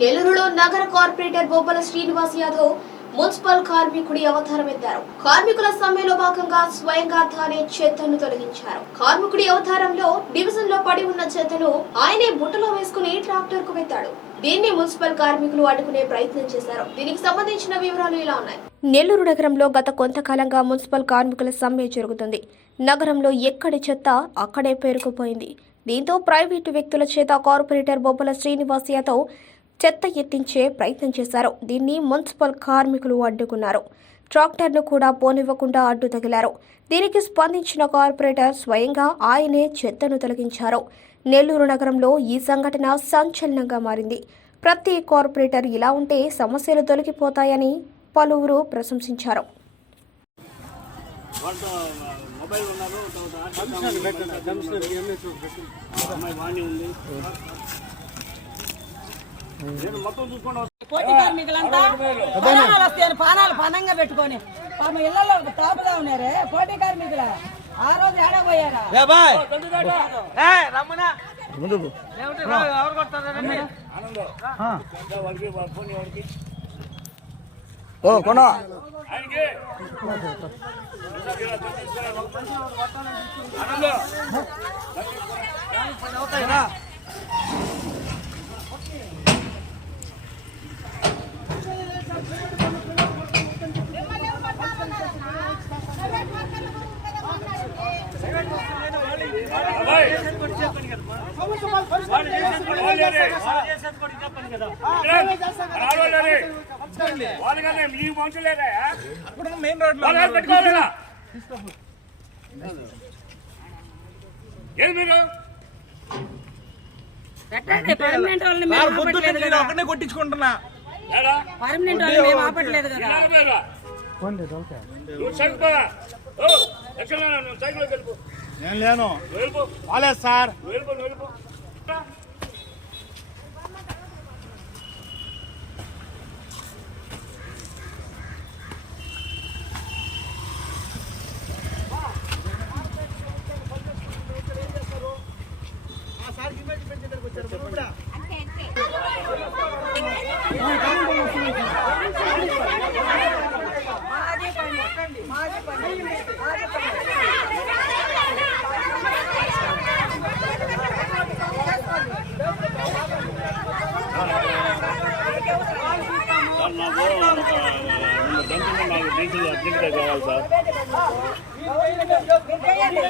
నెల్లూరులో నగర కార్పొరేటర్ బొబ్బల శ్రీనివాస్ యాదవ్ మున్సిపల్ కార్మికుడి అవతారం ఎత్తారు. కార్మికుల సమ్మెలో భాగంగా స్వయంగా తానే చెత్తను తొలగించారు. కార్మికుడి అవతారంలో డివిజన్ లో పడి ఉన్న చెత్తను ఆయనే బుట్టలో వేసుకుని ట్రాక్టర్ కు వెత్తాడు. దీన్ని మున్సిపల్ కార్మికులు అడ్డుకునే ప్రయత్నం చేశారు. దీనికి సంబంధించిన వివరాలు ఇలా ఉన్నాయి. నెల్లూరు నగరంలో గత కొంతకాలంగా మున్సిపల్ కార్మికుల సమ్మె జరుగుతుంది. నగరంలో ఎక్కడి చెత్త అక్కడే పేరుకుపోయింది. దీంతో ప్రైవేటు వ్యక్తుల చేత కార్పొరేటర్ బొబ్బల శ్రీనివాస్ యాదవ్ చెత్త ఎత్తించే ప్రయత్నం చేశారు. దీన్ని మున్సిపల్ కార్మికులు అడ్డుకున్నారు. ట్రాక్టర్ను కూడా పోనివ్వకుండా అడ్డు తగిలారు. దీనికి స్పందించిన కార్పొరేటర్ స్వయంగా ఆయనే చెత్తను తొలగించారు. నెల్లూరు నగరంలో ఈ సంఘటన సంచలనంగా మారింది. ప్రతి కార్పొరేటర్ ఇలా ఉంటే సమస్యలు తొలగిపోతాయని పలువురు ప్రశంసించారు. పోటీ కార్మికులంతా పానాలు పనంగా పెట్టుకొని పాప ఇళ్లలో తాపుగా ఉన్నారే పోటీ కార్మికుల ఆ రోజు ఏడబోయారా మెయిన్ రోడ్ ఒకనే కొట్టించుకుంటున్నా పర్మనెంట్ వాళ్ళు మేము ఆపట్లేదు కదా. నేను లేను బాలేదు సార్. అర్జెంట్గా కావాలి సార్. అర్జెంట్గా పంపించండి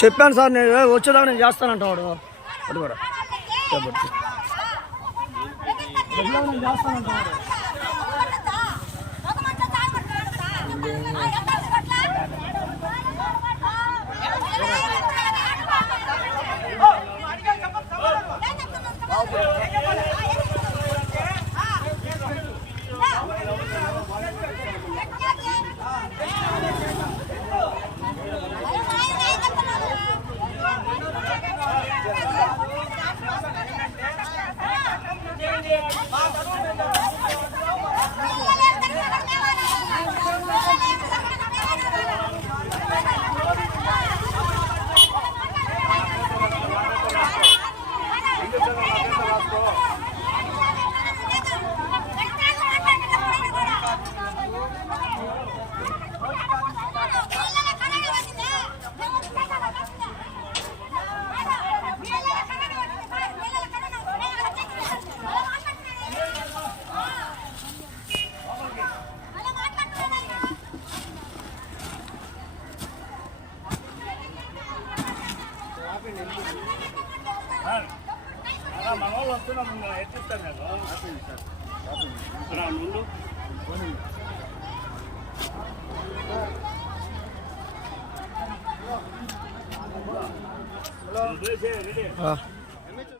చెప్పాను సార్, నేను వచ్చేదాకా నేను చేస్తానంట వాడు. అది కూడా నేను చేస్తానంట. మన వాళ్ళు వస్తున్నాం ఎత్తిస్తాను కదా ముందు రెడీ